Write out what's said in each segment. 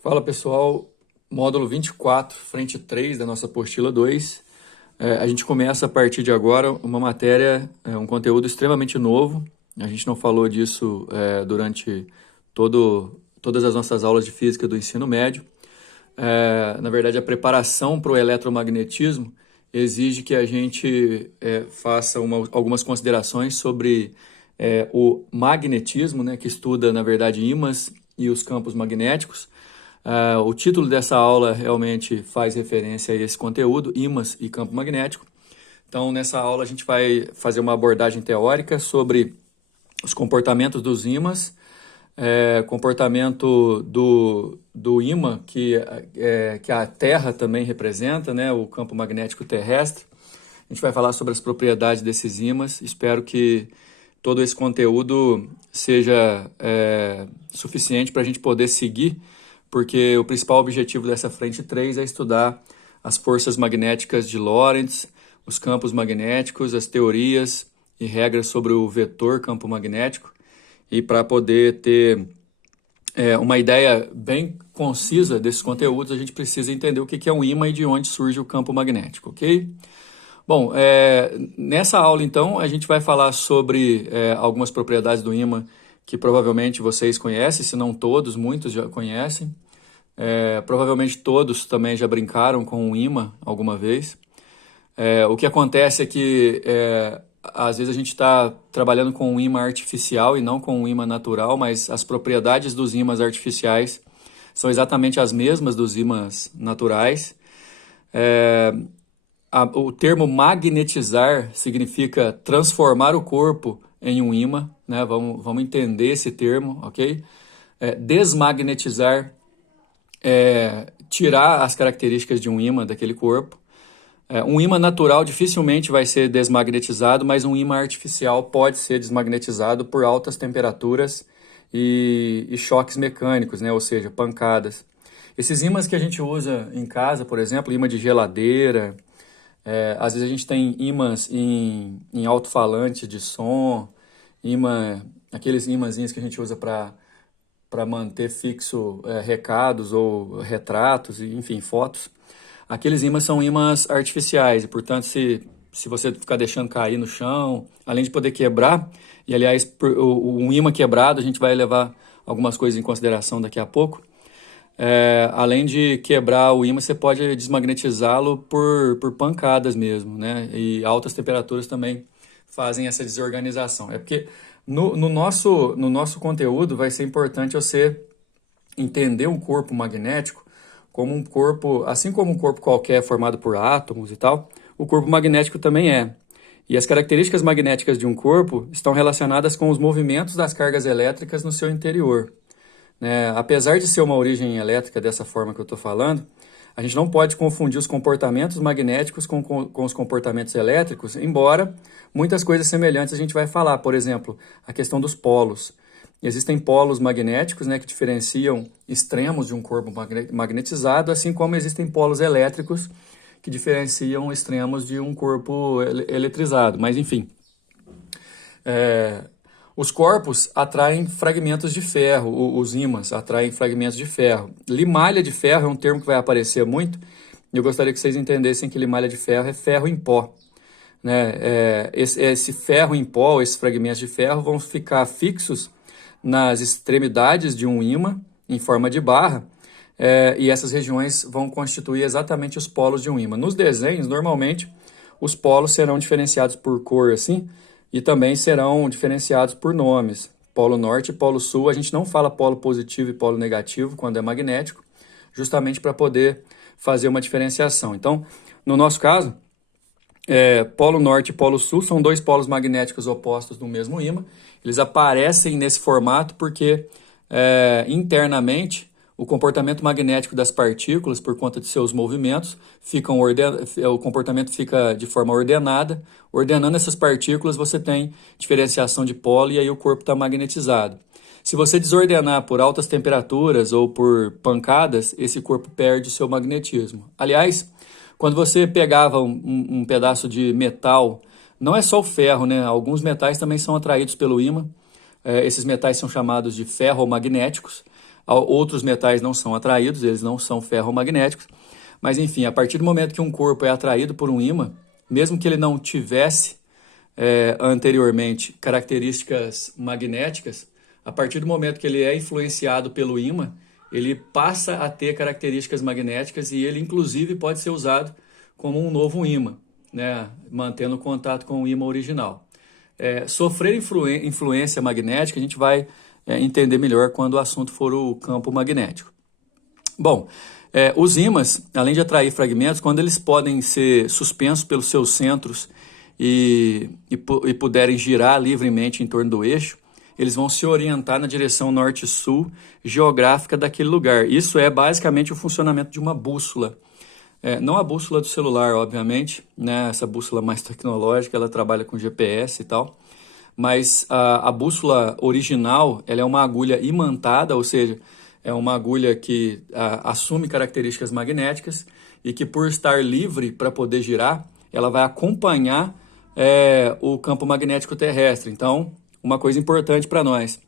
Fala pessoal, módulo 24, frente 3 da nossa apostila 2. A gente começa a partir de agora uma matéria, um conteúdo extremamente novo. A gente não falou disso durante todas as nossas aulas de física do ensino médio. Na verdade, a preparação para o eletromagnetismo exige que a gente faça algumas considerações sobre o magnetismo, né, que estuda, na verdade, ímãs e os campos magnéticos. O título dessa aula realmente faz referência a esse conteúdo, ímãs e campo magnético. Então, nessa aula, a gente vai fazer uma abordagem teórica sobre os comportamentos dos ímãs, comportamento do ímã, que a Terra também representa, né, o campo magnético terrestre. A gente vai falar sobre as propriedades desses ímãs. Espero que todo esse conteúdo seja suficiente para a gente poder seguir, porque o principal objetivo dessa frente 3 é estudar as forças magnéticas de Lorentz, os campos magnéticos, as teorias e regras sobre o vetor campo magnético. E para poder ter uma ideia bem concisa desses conteúdos, a gente precisa entender o que é um ímã e de onde surge o campo magnético, ok? Bom, nessa aula, então, a gente vai falar sobre algumas propriedades do ímã que provavelmente vocês conhecem, se não todos, muitos já conhecem. Provavelmente todos também já brincaram com um ímã alguma vez. O que acontece é que às vezes a gente está trabalhando com um ímã artificial e não com um ímã natural, mas as propriedades dos ímãs artificiais são exatamente as mesmas dos ímãs naturais. O termo magnetizar significa transformar o corpo em um ímã, né? Vamos entender esse termo, ok? Desmagnetizar tirar as características de um ímã daquele corpo. Um ímã natural dificilmente vai ser desmagnetizado, mas um ímã artificial pode ser desmagnetizado por altas temperaturas e choques mecânicos, né? Ou seja, pancadas. Esses ímãs que a gente usa em casa, por exemplo, ímã de geladeira, às vezes a gente tem ímãs em alto-falante de som, aqueles ímãzinhos que a gente usa para manter fixo recados ou retratos, enfim, fotos. Aqueles ímãs são ímãs artificiais e, portanto, se você ficar deixando cair no chão, além de poder quebrar, e aliás, um ímã quebrado, a gente vai levar algumas coisas em consideração daqui a pouco. Além de quebrar o ímã, você pode desmagnetizá-lo por pancadas mesmo, né? E altas temperaturas também fazem essa desorganização. É porque no nosso conteúdo vai ser importante você entender um corpo magnético como um corpo, assim como um corpo qualquer formado por átomos e tal, o corpo magnético também é. E as características magnéticas de um corpo estão relacionadas com os movimentos das cargas elétricas no seu interior. Apesar de ser uma origem elétrica dessa forma que eu estou falando, a gente não pode confundir os comportamentos magnéticos com os comportamentos elétricos, embora muitas coisas semelhantes a gente vai falar. Por exemplo, a questão dos polos. Existem polos magnéticos, né, que diferenciam extremos de um corpo magnetizado, assim como existem polos elétricos que diferenciam extremos de um corpo eletrizado. Mas, enfim, os corpos atraem fragmentos de ferro, os ímãs atraem fragmentos de ferro. Limalha de ferro é um termo que vai aparecer muito, e eu gostaria que vocês entendessem que limalha de ferro é ferro em pó. Esse ferro em pó, esses fragmentos de ferro, vão ficar fixos nas extremidades de um ímã, em forma de barra, e essas regiões vão constituir exatamente os polos de um ímã. Nos desenhos, normalmente, os polos serão diferenciados por cor, assim, e também serão diferenciados por nomes. Polo norte e polo sul, a gente não fala polo positivo e polo negativo quando é magnético, justamente para poder fazer uma diferenciação. Então, no nosso caso, polo norte e polo sul são dois polos magnéticos opostos no mesmo ímã. Eles aparecem nesse formato porque internamente o comportamento magnético das partículas, por conta de seus movimentos, o comportamento fica de forma ordenada. Ordenando essas partículas, você tem diferenciação de polo e aí o corpo está magnetizado. Se você desordenar por altas temperaturas ou por pancadas, esse corpo perde o seu magnetismo. Aliás, quando você pegava um pedaço de metal, não é só o ferro, né? Alguns metais também são atraídos pelo ímã. Esses metais são chamados de ferromagnéticos. Outros metais não são atraídos, eles não são ferromagnéticos. Mas enfim, a partir do momento que um corpo é atraído por um ímã, mesmo que ele não tivesse anteriormente características magnéticas, a partir do momento que ele é influenciado pelo ímã, ele passa a ter características magnéticas e ele, inclusive, pode ser usado como um novo ímã, né? Mantendo contato com o ímã original. Sofrer influência magnética, a gente vai entender melhor quando o assunto for o campo magnético. Bom, os ímãs, além de atrair fragmentos, quando eles podem ser suspensos pelos seus centros e puderem girar livremente em torno do eixo, eles vão se orientar na direção norte-sul geográfica daquele lugar. Isso é basicamente o funcionamento de uma bússola. Não a bússola do celular, obviamente, né? Essa bússola mais tecnológica, ela trabalha com GPS e tal, mas a bússola original, ela é uma agulha imantada, ou seja, é uma agulha que assume características magnéticas e que, por estar livre para poder girar, ela vai acompanhar o campo magnético terrestre. Então, uma coisa importante para nós,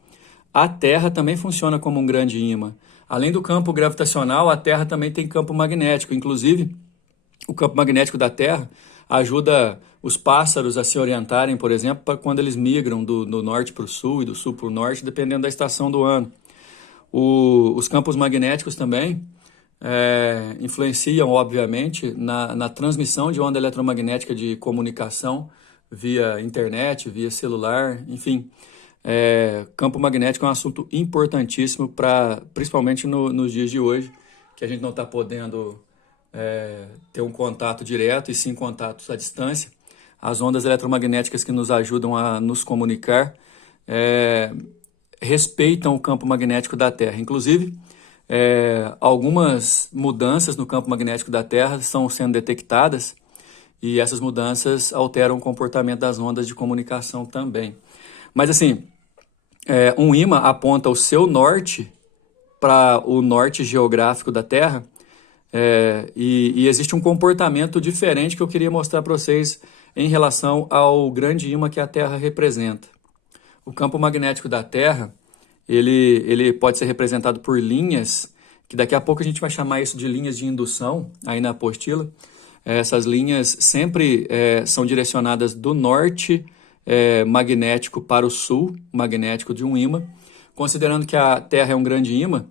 a Terra também funciona como um grande ímã. Além do campo gravitacional, a Terra também tem campo magnético. Inclusive, o campo magnético da Terra ajuda os pássaros a se orientarem, por exemplo, para quando eles migram do norte para o sul e do sul para o norte, dependendo da estação do ano. Os campos magnéticos também influenciam, obviamente, na transmissão de onda eletromagnética de comunicação via internet, via celular, enfim. Campo magnético é um assunto importantíssimo, principalmente nos dias de hoje, que a gente não está podendo ter um contato direto e sim contatos à distância. As ondas eletromagnéticas que nos ajudam a nos comunicar respeitam o campo magnético da Terra. Inclusive, algumas mudanças no campo magnético da Terra estão sendo detectadas e essas mudanças alteram o comportamento das ondas de comunicação também. Mas assim, um ímã aponta o seu norte para o norte geográfico da Terra e existe um comportamento diferente que eu queria mostrar para vocês em relação ao grande ímã que a Terra representa. O campo magnético da Terra, ele pode ser representado por linhas, que daqui a pouco a gente vai chamar isso de linhas de indução, aí na apostila. Essas linhas sempre são direcionadas do norte magnético para o sul magnético de um ímã. Considerando que a Terra é um grande ímã,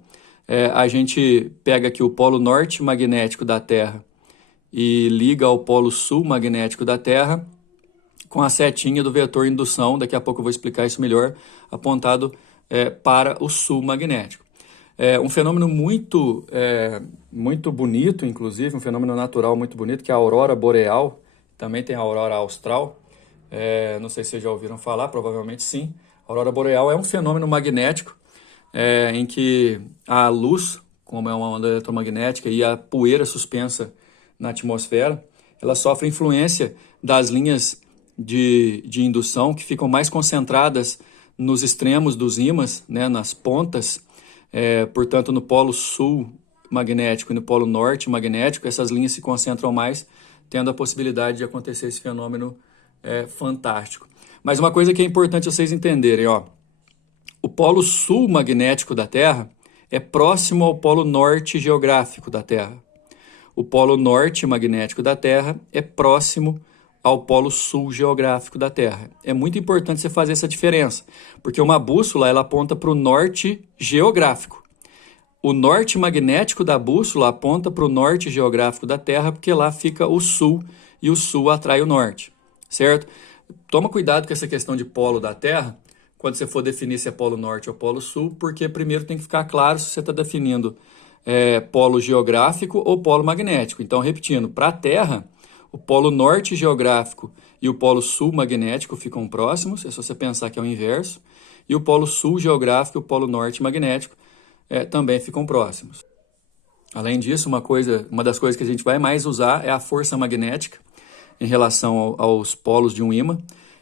a gente pega aqui o polo norte magnético da Terra e liga ao polo sul magnético da Terra com a setinha do vetor indução, daqui a pouco eu vou explicar isso melhor, apontado para o sul magnético. Um fenômeno muito bonito, inclusive, um fenômeno natural muito bonito, que é a aurora boreal, também tem a aurora austral, não sei se vocês já ouviram falar, provavelmente sim. A aurora boreal é um fenômeno magnético em que a luz, como é uma onda eletromagnética, e a poeira suspensa na atmosfera, ela sofre influência das linhas de indução que ficam mais concentradas nos extremos dos ímãs, né, nas pontas. Portanto, no polo sul magnético e no polo norte magnético, essas linhas se concentram mais, tendo a possibilidade de acontecer esse fenômeno fantástico. Mas uma coisa que é importante vocês entenderem, o polo sul magnético da Terra é próximo ao polo norte geográfico da Terra. O polo norte magnético da Terra é próximo ao polo sul geográfico da Terra. É muito importante você fazer essa diferença, porque uma bússola ela aponta para o norte geográfico. O norte magnético da bússola aponta para o norte geográfico da Terra, porque lá fica o sul e o sul atrai o norte, certo? Toma cuidado com essa questão de polo da Terra, quando você for definir se é polo norte ou polo sul, porque primeiro tem que ficar claro se você está definindo polo geográfico ou polo magnético. Então, repetindo, para a Terra, o polo norte geográfico e o polo sul magnético ficam próximos, é só você pensar que é o inverso, e o polo sul geográfico e o polo norte magnético também ficam próximos. Além disso, uma das coisas que a gente vai mais usar é a força magnética em relação aos polos de um ímã,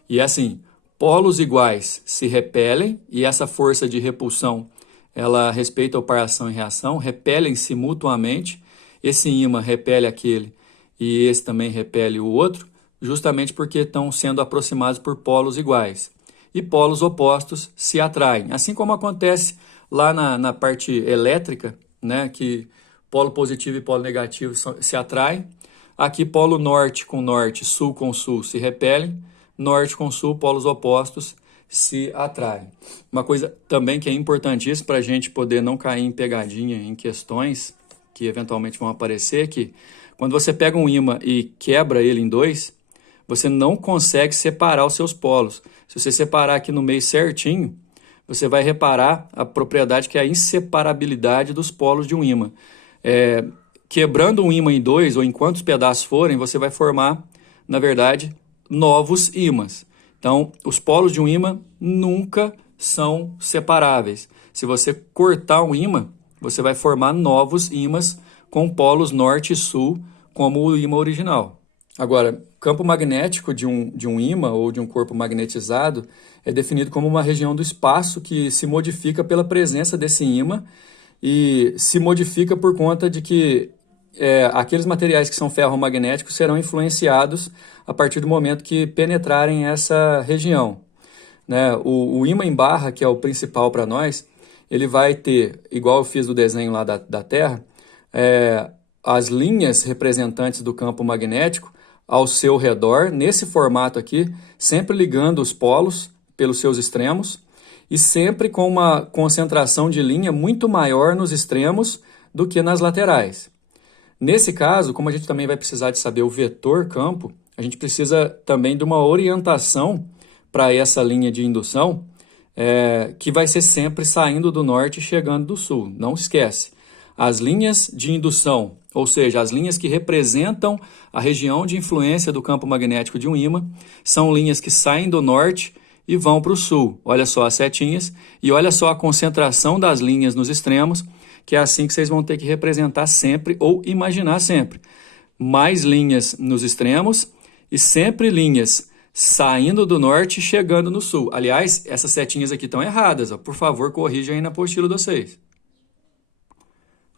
e é assim, polos iguais se repelem e essa força de repulsão ela respeita a operação e reação, repelem-se mutuamente, esse ímã repele aquele e esse também repele o outro, justamente porque estão sendo aproximados por polos iguais. E polos opostos se atraem, assim como acontece Lá na parte elétrica, né, que polo positivo e polo negativo se atraem. Aqui, polo norte com norte, sul com sul se repelem. Norte com sul, polos opostos se atraem. Uma coisa também que é importantíssima para a gente poder não cair em pegadinha em questões que eventualmente vão aparecer, é que quando você pega um ímã e quebra ele em dois, você não consegue separar os seus polos. Se você separar aqui no meio certinho, você vai reparar a propriedade que é a inseparabilidade dos polos de um ímã. Quebrando um ímã em dois, ou em quantos pedaços forem, você vai formar, na verdade, novos ímãs. Então, os polos de um ímã nunca são separáveis. Se você cortar um ímã, você vai formar novos ímãs com polos norte e sul, como o ímã original. Agora, campo magnético de um ímã ou de um corpo magnetizado é definido como uma região do espaço que se modifica pela presença desse ímã e se modifica por conta de que aqueles materiais que são ferromagnéticos serão influenciados a partir do momento que penetrarem essa região. Né? O ímã em barra, que é o principal para nós, ele vai ter, igual eu fiz do desenho lá da Terra, as linhas representantes do campo magnético ao seu redor, nesse formato aqui, sempre ligando os polos pelos seus extremos e sempre com uma concentração de linha muito maior nos extremos do que nas laterais. Nesse caso, como a gente também vai precisar de saber o vetor campo, a gente precisa também de uma orientação para essa linha de indução, que vai ser sempre saindo do norte e chegando do sul. Não esquece. As linhas de indução, ou seja, as linhas que representam a região de influência do campo magnético de um ímã, são linhas que saem do norte e vão para o sul. Olha só as setinhas e olha só a concentração das linhas nos extremos, que é assim que vocês vão ter que representar sempre ou imaginar sempre. Mais linhas nos extremos e sempre linhas saindo do norte e chegando no sul. Aliás, essas setinhas aqui estão erradas. Por favor, corrija aí na apostila de vocês.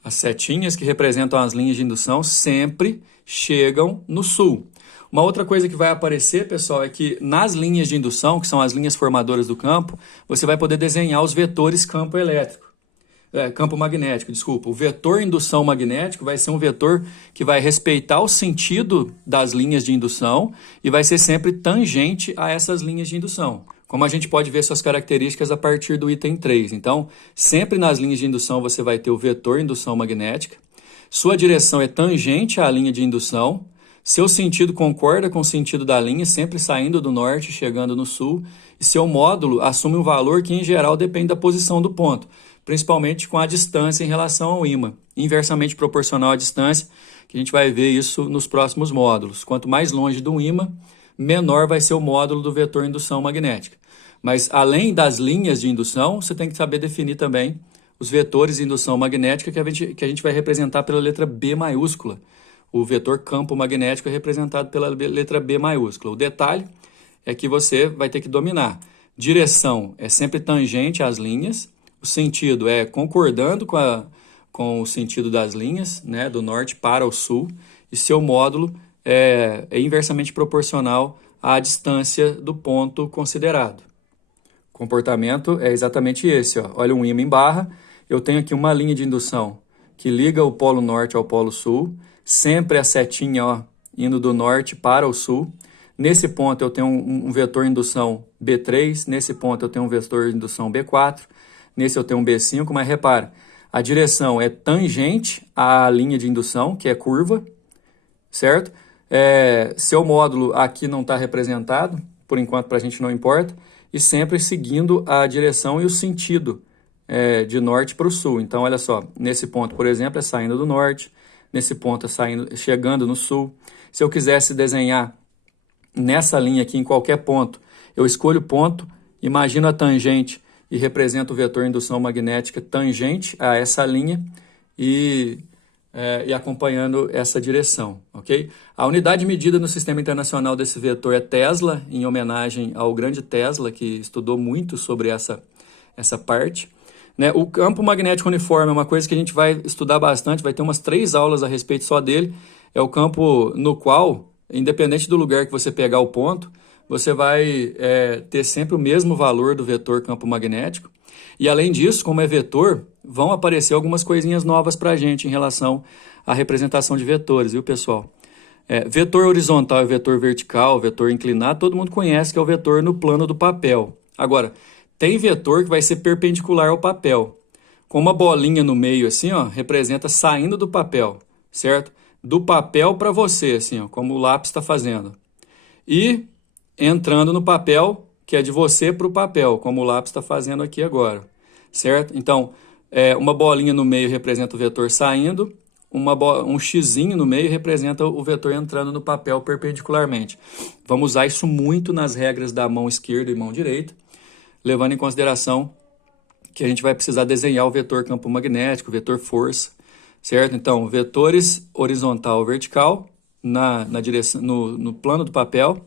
As setinhas que representam as linhas de indução sempre chegam no sul. Uma outra coisa que vai aparecer, pessoal, é que nas linhas de indução, que são as linhas formadoras do campo, você vai poder desenhar os vetores campo magnético, desculpa. O vetor indução magnético vai ser um vetor que vai respeitar o sentido das linhas de indução e vai ser sempre tangente a essas linhas de indução. Como a gente pode ver suas características a partir do item 3. Então, sempre nas linhas de indução você vai ter o vetor indução magnética. Sua direção é tangente à linha de indução. Seu sentido concorda com o sentido da linha, sempre saindo do norte e chegando no sul. E seu módulo assume um valor que, em geral, depende da posição do ponto, principalmente com a distância em relação ao ímã, inversamente proporcional à distância, que a gente vai ver isso nos próximos módulos. Quanto mais longe do ímã, menor vai ser o módulo do vetor indução magnética. Mas, além das linhas de indução, você tem que saber definir também os vetores de indução magnética que a gente vai representar pela letra B maiúscula. O vetor campo magnético é representado pela letra B maiúscula. O detalhe é que você vai ter que dominar. Direção é sempre tangente às linhas, o sentido é concordando com o sentido das linhas, né, do norte para o sul, e seu módulo é inversamente proporcional à distância do ponto considerado. O comportamento é exatamente esse. Ó. Olha um ímã em barra, eu tenho aqui uma linha de indução que liga o polo norte ao polo sul, sempre a setinha indo do norte para o sul. Nesse ponto eu tenho um vetor indução B3, nesse ponto eu tenho um vetor indução B4, nesse eu tenho um B5, mas repara, a direção é tangente à linha de indução, que é curva, certo? Seu módulo aqui não está representado, por enquanto para a gente não importa, e sempre seguindo a direção e o sentido de norte para o sul. Então, olha só, nesse ponto, por exemplo, é saindo do norte, nesse ponto é chegando no sul. Se eu quisesse desenhar nessa linha aqui, em qualquer ponto, eu escolho o ponto, imagino a tangente e represento o vetor indução magnética tangente a essa linha e acompanhando essa direção, ok? A unidade de medida no sistema internacional desse vetor é Tesla, em homenagem ao grande Tesla, que estudou muito sobre essa parte. Né? O campo magnético uniforme é uma coisa que a gente vai estudar bastante, vai ter umas 3 aulas a respeito só dele. É o campo no qual, independente do lugar que você pegar o ponto, você vai ter sempre o mesmo valor do vetor campo magnético. E além disso, como é vetor, vão aparecer algumas coisinhas novas para a gente em relação à representação de vetores, viu, pessoal? Vetor horizontal e vetor vertical, vetor inclinado, todo mundo conhece que é o vetor no plano do papel. Agora, tem vetor que vai ser perpendicular ao papel. Com uma bolinha no meio assim, ó, representa saindo do papel, certo? Do papel para você, assim, ó, como o lápis está fazendo. E entrando no papel, que é de você para o papel, como o lápis está fazendo aqui agora, certo? Então, uma bolinha no meio representa o vetor saindo, um xizinho no meio representa o vetor entrando no papel perpendicularmente. Vamos usar isso muito nas regras da mão esquerda e mão direita, levando em consideração que a gente vai precisar desenhar o vetor campo magnético, o vetor força, certo? Então, vetores horizontal e vertical na direção, no plano do papel,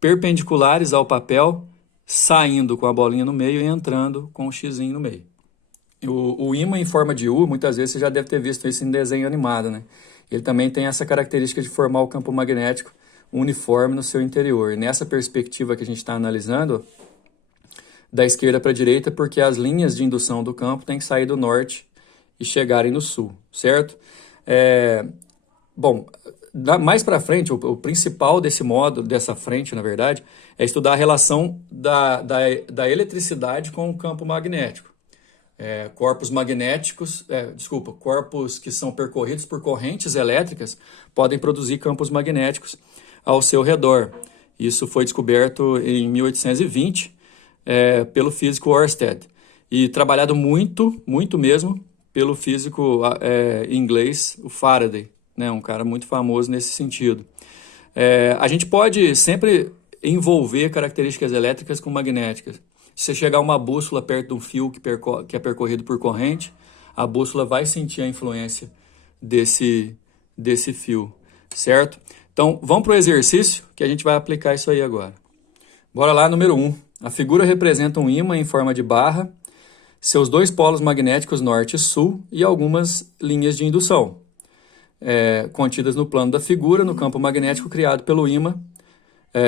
perpendiculares ao papel, saindo com a bolinha no meio e entrando com o xizinho no meio. O ímã em forma de U, muitas vezes você já deve ter visto isso em desenho animado, né? Ele também tem essa característica de formar o campo magnético uniforme no seu interior. E nessa perspectiva que a gente está analisando, da esquerda para a direita, porque as linhas de indução do campo têm que sair do norte e chegarem no sul, certo? Bom, mais para frente, o principal desse módulo, dessa frente, na verdade, é estudar a relação da eletricidade com o campo magnético. Corpos magnéticos, corpos que são percorridos por correntes elétricas podem produzir campos magnéticos ao seu redor. Isso foi descoberto em 1820 pelo físico Ørsted e trabalhado muito, muito mesmo pelo físico inglês, o Faraday, né? Um cara muito famoso nesse sentido. A gente pode sempre envolver características elétricas com magnéticas. Se você chegar uma bússola perto de um fio que é percorrido por corrente, a bússola vai sentir a influência desse fio, certo? Então, vamos para o exercício que a gente vai aplicar isso aí agora. Bora lá, número 1. A figura representa um ímã em forma de barra, seus dois polos magnéticos norte e sul e algumas linhas de indução, contidas no plano da figura, no campo magnético criado pelo ímã.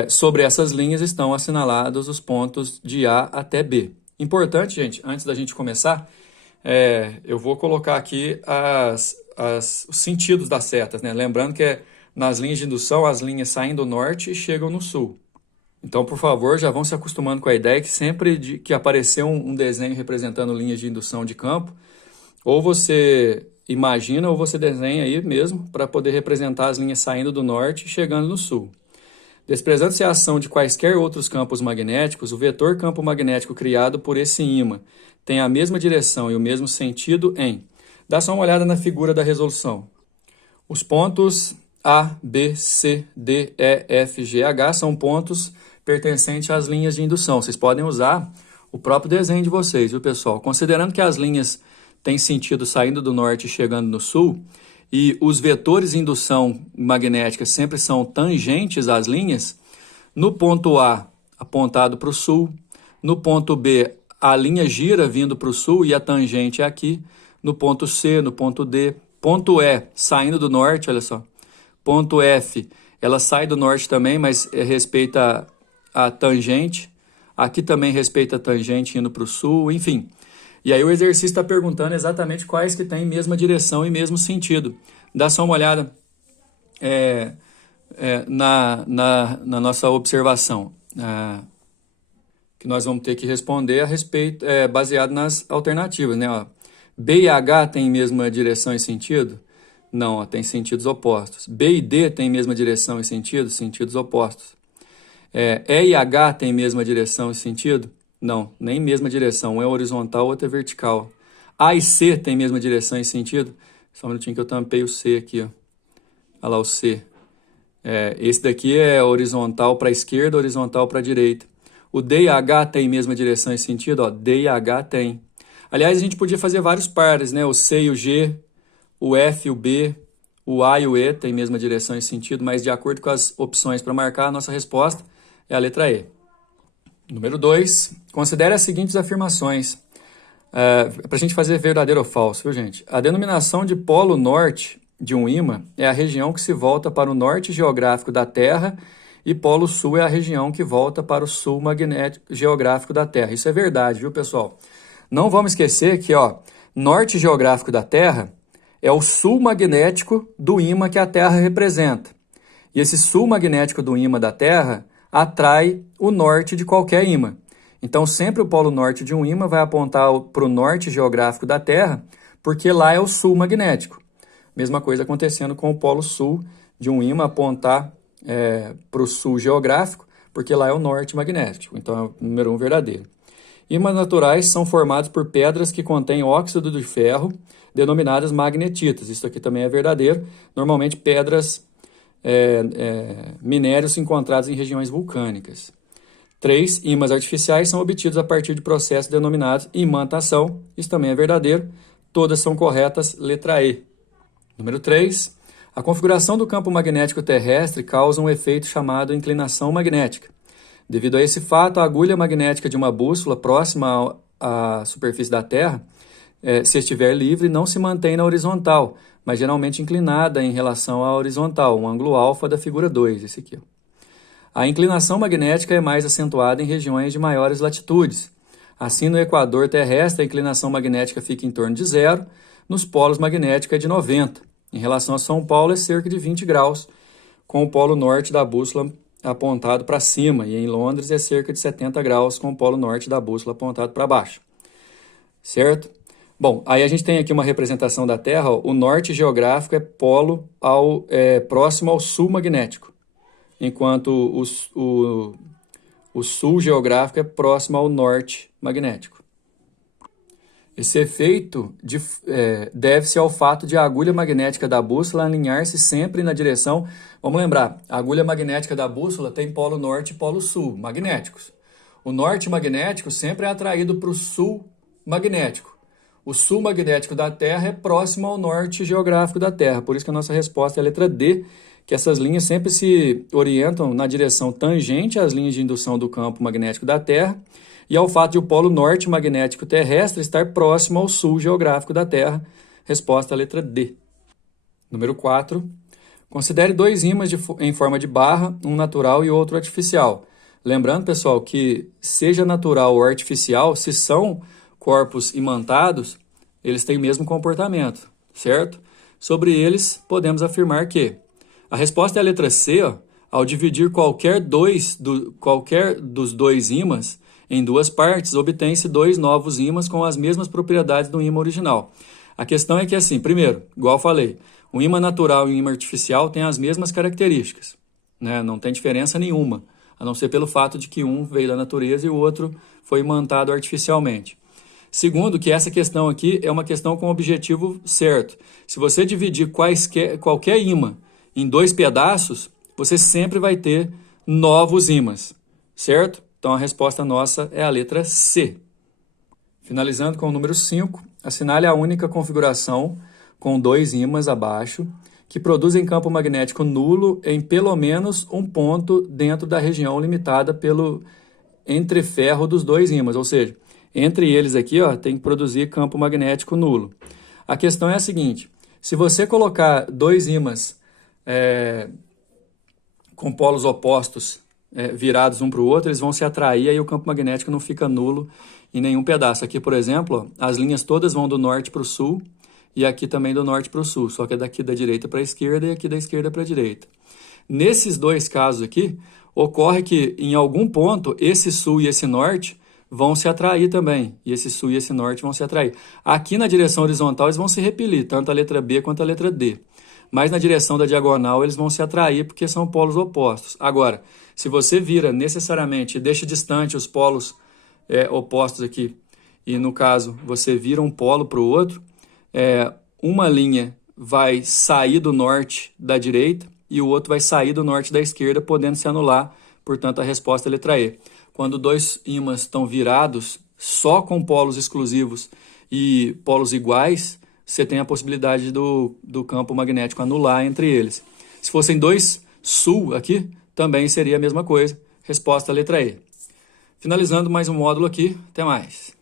Sobre essas linhas estão assinalados os pontos de A até B. Importante, gente, antes da gente começar, eu vou colocar aqui os sentidos das setas, né? Lembrando que nas linhas de indução, as linhas saem do norte e chegam no sul. Então, por favor, já vão se acostumando com a ideia que sempre que aparecer um desenho representando linhas de indução de campo, ou você imagina ou você desenha aí mesmo para poder representar as linhas saindo do norte e chegando no sul. Desprezando-se a ação de quaisquer outros campos magnéticos, o vetor campo magnético criado por esse ímã tem a mesma direção e o mesmo sentido em... Dá só uma olhada na figura da resolução. Os pontos A, B, C, D, E, F, G, H são pontos pertencentes às linhas de indução. Vocês podem usar o próprio desenho de vocês, viu, pessoal? Considerando que as linhas têm sentido saindo do norte e chegando no sul, e os vetores de indução magnética sempre são tangentes às linhas, no ponto A, apontado para o sul, no ponto B, a linha gira vindo para o sul e a tangente é aqui, no ponto C, no ponto D, ponto E, saindo do norte, olha só, ponto F, ela sai do norte também, mas respeita a tangente, aqui também respeita a tangente indo para o sul, enfim. E aí o exercício está perguntando exatamente quais que têm mesma direção e mesmo sentido. Dá só uma olhada na nossa observação, que nós vamos ter que responder a respeito, baseado nas alternativas, né? Ó, B e H têm mesma direção e sentido? Não, ó, tem sentidos opostos. B e D têm mesma direção e sentido? Sentidos opostos. E e H têm mesma direção e sentido? Não, nem mesma direção. Um é horizontal, o outro é vertical. A e C têm mesma direção e sentido? Só um minutinho que eu tampei o C aqui, ó. Olha lá o C. Esse daqui é horizontal para a esquerda, horizontal para a direita. O D e H têm mesma direção e sentido? Ó, D e H têm. Aliás, a gente podia fazer vários pares, né? O C e o G, o F e o B, o A e o E têm mesma direção e sentido, mas de acordo com as opções para marcar, a nossa resposta é a letra E. Número 2, considere as seguintes afirmações. Para a gente fazer verdadeiro ou falso, viu, gente? A denominação de polo norte de um ímã é a região que se volta para o norte geográfico da Terra e polo sul é a região que volta para o sul magnético geográfico da Terra. Isso é verdade, viu, pessoal? Não vamos esquecer que, ó, norte geográfico da Terra é o sul magnético do ímã que a Terra representa. E esse sul magnético do ímã da Terra atrai o norte de qualquer ímã. Então, sempre o polo norte de um ímã vai apontar para o norte geográfico da Terra, porque lá é o sul magnético. Mesma coisa acontecendo com o polo sul de um ímã apontar para o sul geográfico, porque lá é o norte magnético. Então, é o número 1 verdadeiro. Ímãs naturais são formados por pedras que contêm óxido de ferro, denominadas magnetitas. Isso aqui também é verdadeiro. Normalmente, pedras, minérios encontrados em regiões vulcânicas. 3. Ímãs artificiais são obtidos a partir de processos denominados imantação. Isso também é verdadeiro. Todas são corretas. Letra E. Número 3. A configuração do campo magnético terrestre causa um efeito chamado inclinação magnética. Devido a esse fato, a agulha magnética de uma bússola próxima à superfície da Terra, se estiver livre, não se mantém na horizontal, mas geralmente inclinada em relação à horizontal, um ângulo alfa da figura 2, esse aqui. A inclinação magnética é mais acentuada em regiões de maiores latitudes. Assim, no equador terrestre, a inclinação magnética fica em torno de 0, nos polos magnéticos é de 90. Em relação a São Paulo, é cerca de 20 graus, com o polo norte da bússola apontado para cima, e em Londres é cerca de 70 graus, com o polo norte da bússola apontado para baixo. Certo? Bom, aí a gente tem aqui uma representação da Terra. Ó, o norte geográfico é polo próximo ao sul magnético, enquanto o sul geográfico é próximo ao norte magnético. Esse efeito deve-se ao fato de a agulha magnética da bússola alinhar-se sempre na direção... Vamos lembrar, a agulha magnética da bússola tem polo norte e polo sul, magnéticos. O norte magnético sempre é atraído para o sul magnético. O sul magnético da Terra é próximo ao norte geográfico da Terra. Por isso que a nossa resposta é a letra D, que essas linhas sempre se orientam na direção tangente às linhas de indução do campo magnético da Terra, e ao fato de o polo norte magnético terrestre estar próximo ao sul geográfico da Terra. Resposta à letra D. Número 4. Considere dois ímãs em forma de barra, um natural e outro artificial. Lembrando, pessoal, que seja natural ou artificial, se são corpos imantados, eles têm o mesmo comportamento, certo? Sobre eles, podemos afirmar que a resposta é a letra C. Ó, ao dividir qualquer dos dois ímãs em duas partes, obtém-se dois novos ímãs com as mesmas propriedades do ímã original. A questão é que, assim, primeiro, igual eu falei, um ímã natural e um ímã artificial têm as mesmas características, né? Não tem diferença nenhuma, a não ser pelo fato de que um veio da natureza e o outro foi imantado artificialmente. Segundo, que essa questão aqui é uma questão com objetivo certo. Se você dividir qualquer ímã em dois pedaços, você sempre vai ter novos ímãs, certo? Então, a resposta nossa é a letra C. Finalizando com o número 5, assinale a única configuração com dois ímãs abaixo que produzem campo magnético nulo em pelo menos um ponto dentro da região limitada pelo entreferro dos dois ímãs, ou seja, entre eles aqui, ó, tem que produzir campo magnético nulo. A questão é a seguinte, se você colocar dois ímãs com polos opostos virados um para o outro, eles vão se atrair e aí o campo magnético não fica nulo em nenhum pedaço. Aqui, por exemplo, ó, as linhas todas vão do norte para o sul e aqui também do norte para o sul, só que é daqui da direita para a esquerda e aqui da esquerda para a direita. Nesses dois casos aqui, ocorre que em algum ponto esse sul e esse norte vão se atrair também, e esse sul e esse norte vão se atrair. Aqui na direção horizontal eles vão se repelir, tanto a letra B quanto a letra D. Mas na direção da diagonal eles vão se atrair porque são polos opostos. Agora, se você vira necessariamente e deixa distante os polos opostos aqui, e no caso você vira um polo para o outro, uma linha vai sair do norte da direita e o outro vai sair do norte da esquerda, podendo se anular, portanto a resposta é a letra E. Quando dois ímãs estão virados só com polos exclusivos e polos iguais, você tem a possibilidade do campo magnético anular entre eles. Se fossem dois sul aqui, também seria a mesma coisa. Resposta letra E. Finalizando mais um módulo aqui. Até mais.